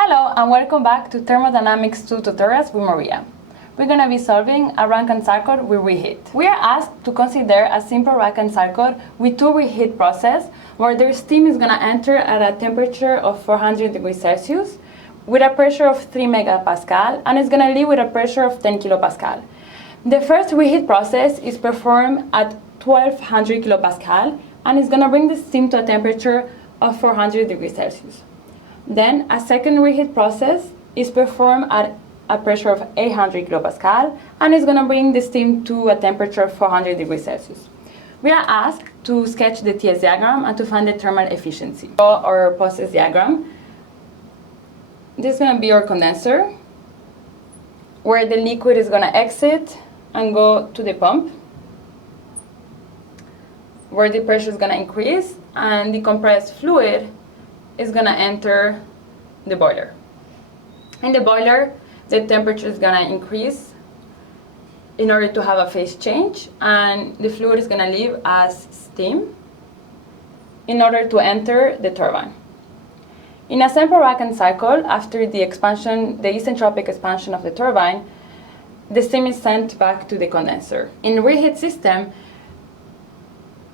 Hello and welcome back to Thermodynamics 2 tutorials with Maria. We're going to be solving a Rankine cycle with reheat. We are asked to consider a simple Rankine cycle with two reheat processes where their steam is going to enter at a temperature of 400 degrees Celsius with a pressure of 3 megapascal and it's going to leave with a pressure of 10 kilopascal. The first reheat process is performed at 1200 kilopascal and it's going to bring the steam to a temperature of 400 degrees Celsius. Then a second reheat process is performed at a pressure of 800 kilopascal and is going to bring the steam to a temperature of 400 degrees Celsius. We are asked to sketch the TS diagram and to find the thermal efficiency. Draw our process diagram. This is going to be our condenser, where the liquid is going to exit and go to the pump, where the pressure is going to increase and the compressed fluid is going to enter the boiler. In the boiler, the temperature is going to increase in order to have a phase change, and the fluid is going to leave as steam in order to enter the turbine. In a simple Rankine cycle, after the expansion, the isentropic expansion of the turbine, the steam is sent back to the condenser. In reheat system,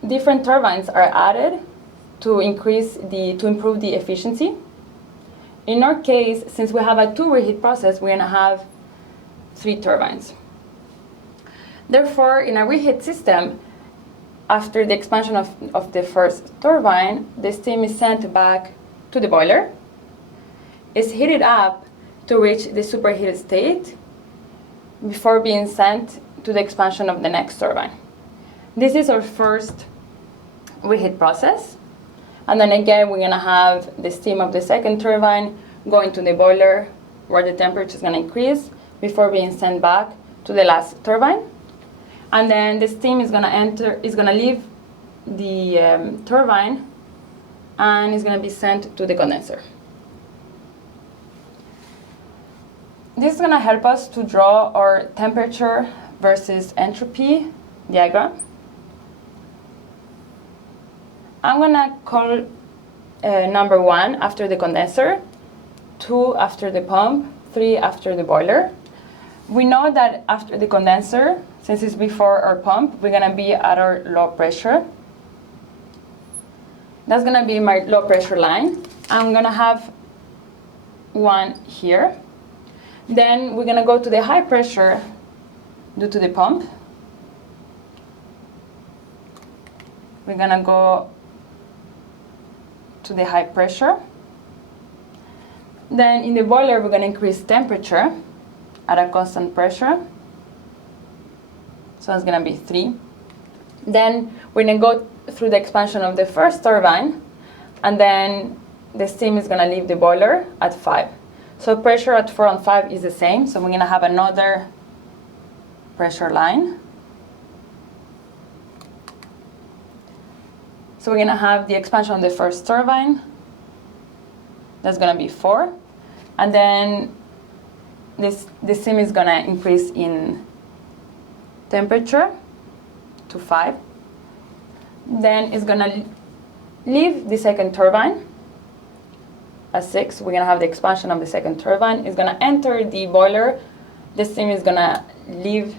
different turbines are added to improve the efficiency. In our case, since we have a two reheat process, we're going to have 3 turbines. Therefore, in a reheat system, after the expansion of the first turbine, the steam is sent back to the boiler. It's heated up to reach the superheated state before being sent to the expansion of the next turbine. This is our first reheat process. And then again, we're going to have the steam of the second turbine going to the boiler, where the temperature is going to increase before being sent back to the last turbine. And then the steam is going to leave the turbine and is going to be sent to the condenser. This is going to help us to draw our temperature versus entropy diagram. I'm going to call number 1 after the condenser, 2 after the pump, 3 after the boiler. We know that after the condenser, since it's before our pump, we're going to be at our low pressure. That's going to be my low pressure line. I'm going to have 1 here. Then we're going to go to the high pressure due to the pump. We're going to go to the high pressure. Then in the boiler, we're going to increase temperature at a constant pressure. So it's going to be 3. Then we're going to go through the expansion of the first turbine, and then the steam is going to leave the boiler at 5. So pressure at 4 and 5 is the same, so we're going to have another pressure line. So we're going to have the expansion of the first turbine. That's going to be 4. And then the steam is going to increase in temperature to 5. Then it's going to leave the second turbine at 6. We're going to have the expansion of the second turbine. It's going to enter the boiler. The steam is going to leave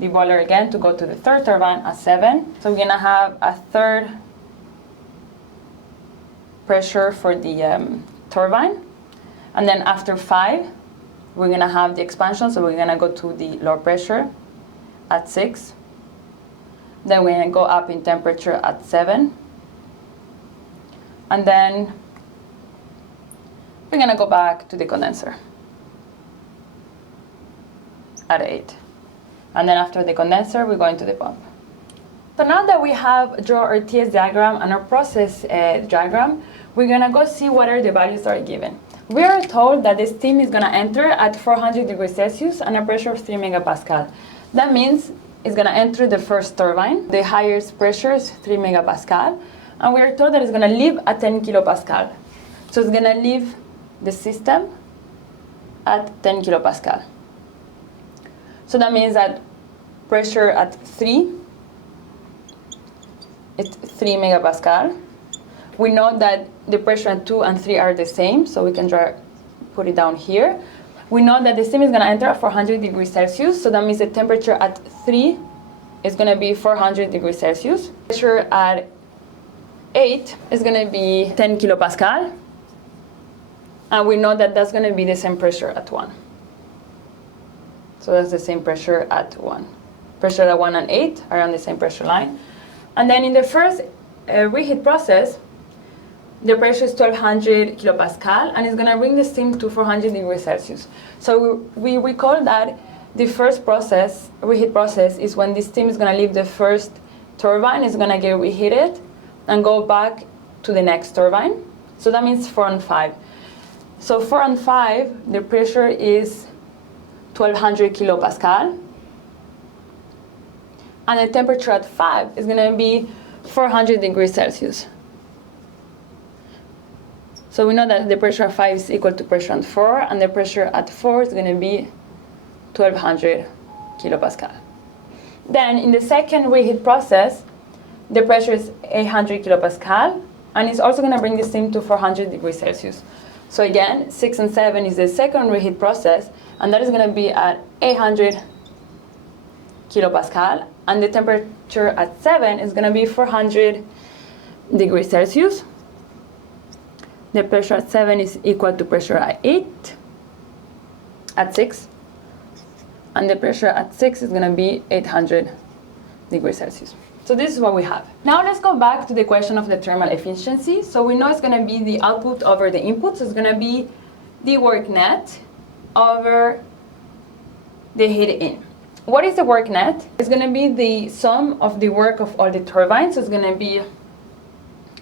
the boiler again to go to the third turbine at 7. So we're going to have a third pressure for the turbine. And then after 5, we're going to have the expansion, so we're going to go to the low pressure at 6. Then we're going to go up in temperature at 7. And then we're going to go back to the condenser at 8. And then after the condenser, we're going to the pump. So now that we have drawn our TS diagram and our process diagram, we're going to go see what are the values that are given. We are told that the steam is going to enter at 400 degrees Celsius and a pressure of 3 megapascal. That means it's going to enter the first turbine. The highest pressure is 3 megapascal. And we are told that it's going to leave at 10 kilopascal. So it's going to leave the system at 10 kilopascal. So that means that pressure at 3, it's 3 megapascal. We know that the pressure at 2 and 3 are the same, so we can draw put it down here. We know that the steam is going to enter at 400 degrees Celsius, so that means the temperature at 3 is going to be 400 degrees Celsius. Pressure at 8 is going to be 10 kilopascal, and we know that that's going to be the same pressure at 1. So that's the same pressure at 1. Pressure at 1 and 8 are on the same pressure line. And then in the first reheat process, the pressure is 1200 kilopascal, and it's going to bring the steam to 400 degrees Celsius. So we recall that the first process, reheat process, is when the steam is going to leave the first turbine, it's going to get reheated and go back to the next turbine. So that means 4 and 5. So 4 and 5, the pressure is 1200 kilopascal, and the temperature at 5 is going to be 400 degrees Celsius. So we know that the pressure at 5 is equal to pressure at 4, and the pressure at 4 is going to be 1200 kilopascal. Then in the second reheat process, the pressure is 800 kilopascal, and it's also going to bring the steam to 400 degrees Celsius. So again, 6 and 7 is the second reheat process, and that is going to be at 800 kilopascal, and the temperature at 7 is going to be 400 degrees Celsius. The pressure at 7 is equal to pressure at 8, at 6, and the pressure at 6 is going to be 800 degrees Celsius. So this is what we have. Now let's go back to the question of the thermal efficiency. So we know it's going to be the output over the input, so it's going to be the work net over the heat in. What is the work net? It's going to be the sum of the work of all the turbines. So it's going to be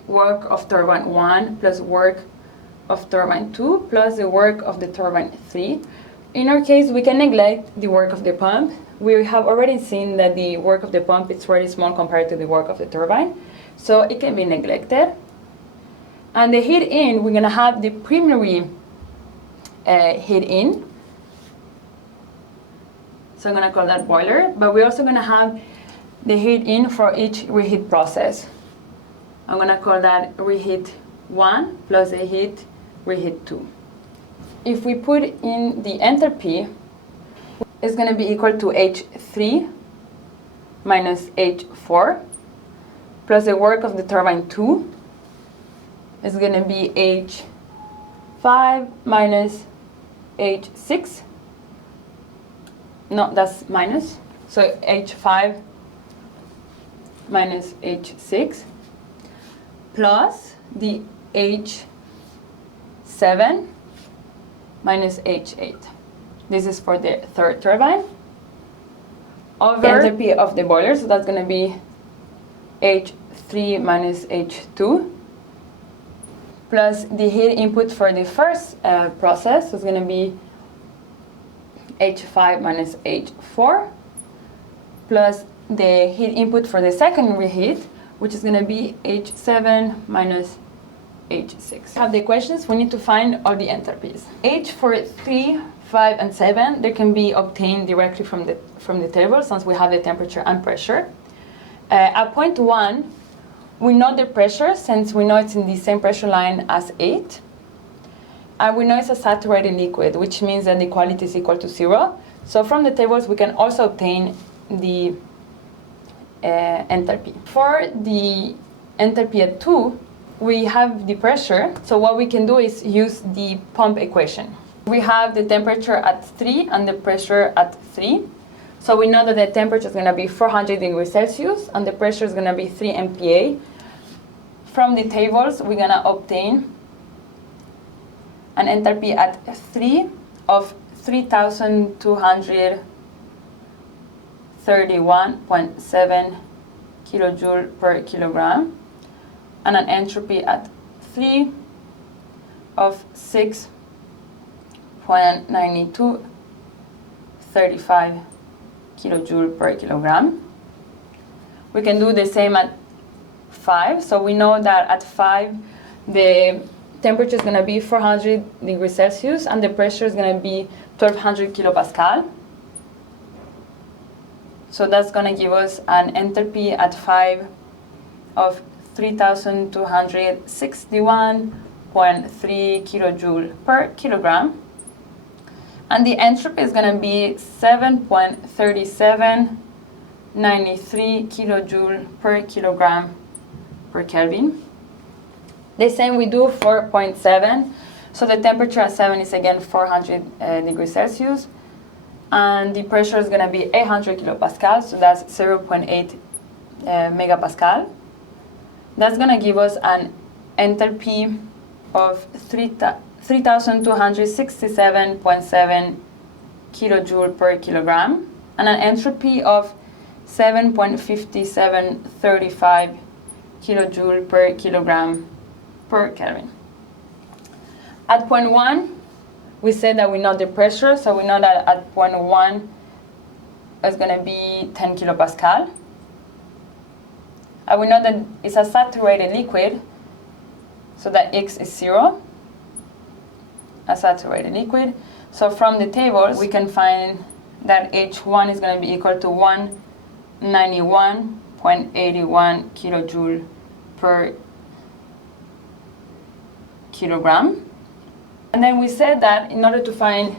work of turbine 1 plus work of turbine 2 plus the work of the turbine 3. In our case, we can neglect the work of the pump. We have already seen that the work of the pump is very small compared to the work of the turbine, so it can be neglected. And the heat in, we're going to have the primary heat in. So I'm going to call that boiler, but we're also going to have the heat in for each reheat process. I'm going to call that reheat 1 plus the heat reheat 2. If we put in the enthalpy, it's going to be equal to H3 minus H4 plus the work of the turbine 2 is going to be H5 minus H6. No, that's minus. So H5 minus H6 plus the H7 minus H8. This is for the third turbine. Over the enthalpy of the boiler, so that's going to be H3 minus H2 plus the heat input for the first process, so it's going to be H5 minus H4 plus the heat input for the second reheat, which is going to be H7 minus H6. Have the questions, we need to find all the enthalpies. H for 3, 5, and 7, they can be obtained directly from the table since we have the temperature and pressure. At point 1, we know the pressure since we know it's in the same pressure line as 8. And we know it's a saturated liquid, which means that the quality is equal to 0. So from the tables, we can also obtain the enthalpy. For the enthalpy at 2, we have the pressure, so what we can do is use the pump equation. We have the temperature at 3 and the pressure at 3. So we know that the temperature is going to be 400 degrees Celsius and the pressure is going to be 3 MPa. From the tables, we're going to obtain an enthalpy at 3 of 3,231.7 kilojoule per kilogram, and an entropy at 3 of 6.9235 kilojoule per kilogram. We can do the same at 5. So we know that at 5, the temperature is going to be 400 degrees Celsius and the pressure is going to be 1200 kilopascal. So that's going to give us an enthalpy at 5 of 3,261.3 kilojoule per kilogram. And the entropy is going to be 7.3793 kilojoule per kilogram per Kelvin. The same we do for 0.7. So the temperature at 7 is again 400 degrees Celsius. And the pressure is going to be 800 kilopascal, so that's 0.8 megapascal. That's going to give us an enthalpy of 3,267.7 kilojoule per kilogram and an entropy of 7.5735 kilojoule per kilogram per Kelvin. At point 1, we said that we know the pressure, so we know that at point 1 it's going to be 10 kilopascal. And we know that it's a saturated liquid, so that X is 0, a saturated liquid. So from the tables, we can find that H1 is going to be equal to 191.81 kilojoule per kilogram. And then we said that in order to find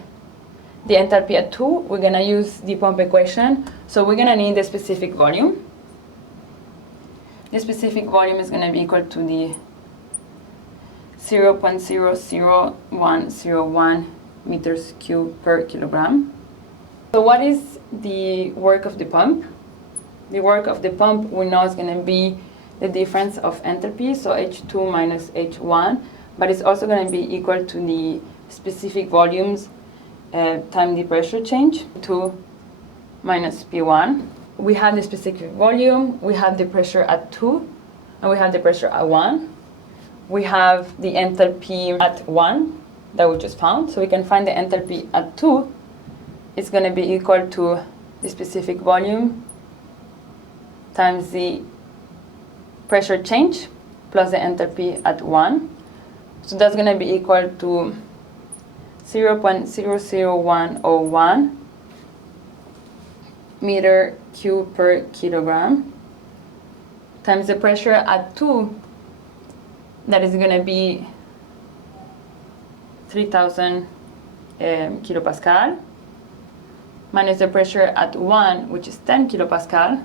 the enthalpy at 2, we're going to use the pump equation. So we're going to need the specific volume. The specific volume is going to be equal to the 0.00101 meters cubed per kilogram. So what is the work of the pump? The work of the pump we know is going to be the difference of enthalpy, so H2 minus H1, but it's also going to be equal to the specific volumes times the pressure change, 2 minus P1. We have the specific volume, we have the pressure at 2, and we have the pressure at 1. We have the enthalpy at 1 that we just found, so we can find the enthalpy at 2. It's going to be equal to the specific volume times the pressure change plus the enthalpy at 1. So that's going to be equal to 0.00101 meter cube per kilogram times the pressure at 2, that is going to be 3,000 kilopascal, minus the pressure at 1, which is 10 kilopascal,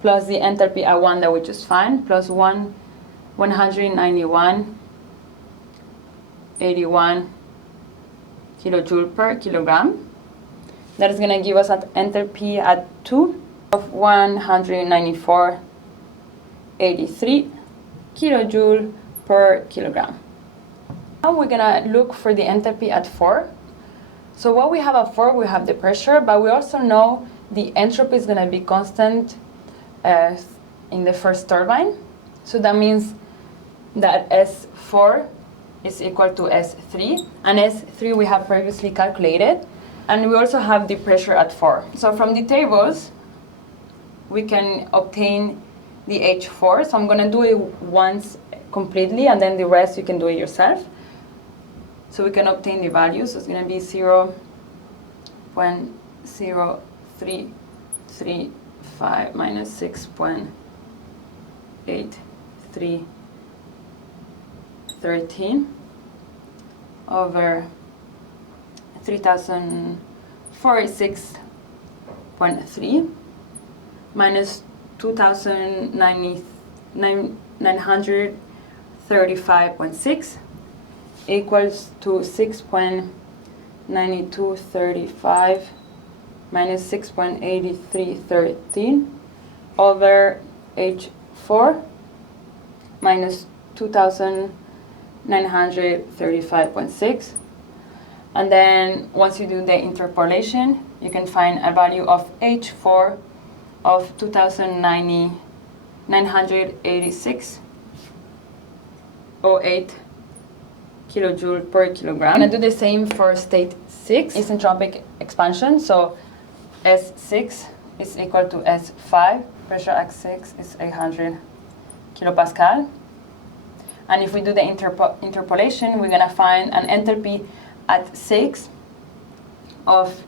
plus the enthalpy at 1 that we just find, plus 191.81 kilojoule per kilogram. That is going to give us an enthalpy at 2 of 194.83 kilojoule per kilogram. Now we're going to look for the enthalpy at 4. So what we have at 4, we have the pressure, but we also know the entropy is going to be constant in the first turbine. So that means that S4 is equal to S3, and S3 we have previously calculated, and we also have the pressure at 4. So from the tables, we can obtain the H4. So I'm going to do it once completely, and then the rest you can do it yourself. So we can obtain the values. So it's going to be 0.0335 minus 6.8313 over 3,046.3 minus 2,935.6 equals to 6.9235 minus 6.8313 over H4 minus 2,935.6. And then once you do the interpolation, you can find a value of H4 of 2,986.08 kilojoule per kilogram. I'm going to do the same for state 6, isentropic expansion. So S6 is equal to S5. Pressure at 6 is 800 kilopascal. And if we do the interpolation, we're going to find an enthalpy at 6 of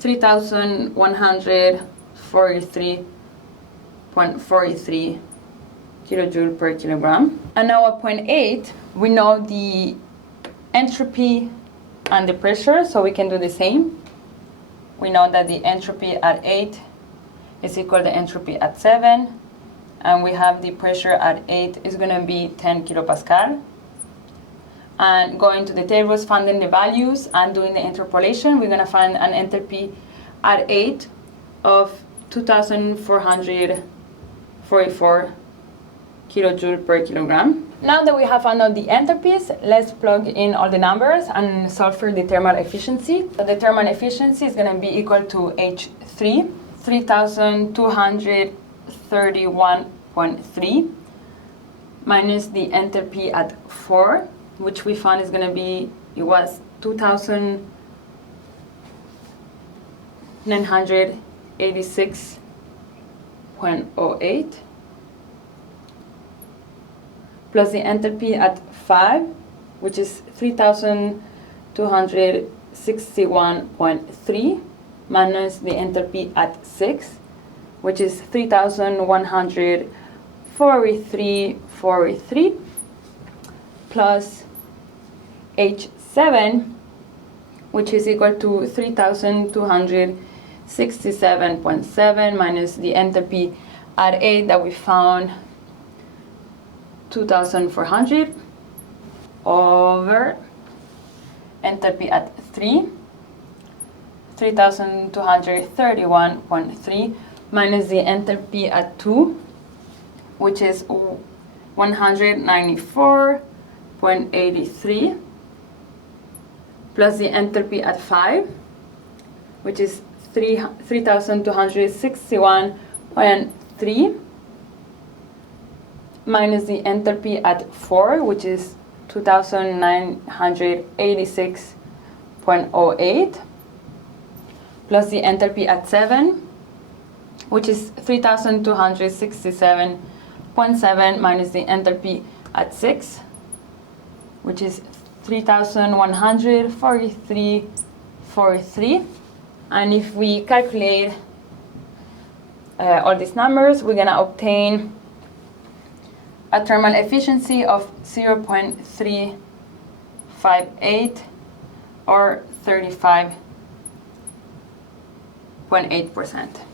3,143.43 kilojoule per kilogram. And now at point 8, we know the entropy and the pressure, so we can do the same. We know that the entropy at 8 is equal to entropy at 7, and we have the pressure at 8 is going to be 10 kilopascal. And going to the tables, finding the values and doing the interpolation, we're going to find an entropy at 8 of 2,444 kilojoule per kilogram. Now that we have found out the entropies, let's plug in all the numbers and solve for the thermal efficiency. So the thermal efficiency is going to be equal to H3, 3,231.3, minus the entropy at 4, which we found is going to be, it was 2,986.08, plus the entropy at 5, which is 3,261.3, minus the entropy at 6, which is 3,143.43, plus H7, which is equal to 3,267.7, minus the entropy at 8 that we found, 2,400, over entropy at 3, 3,231.3, minus the entropy at 2, which is 194.83, plus the entropy at 5, which is 3,261.3, minus the entropy at 4, which is 2,986.08, plus the entropy at 7, which is 3,267.7, minus the entropy at 6, which is 3,143.43. And if we calculate all these numbers, we're going to obtain a thermal efficiency of 0.358 or 35.8%.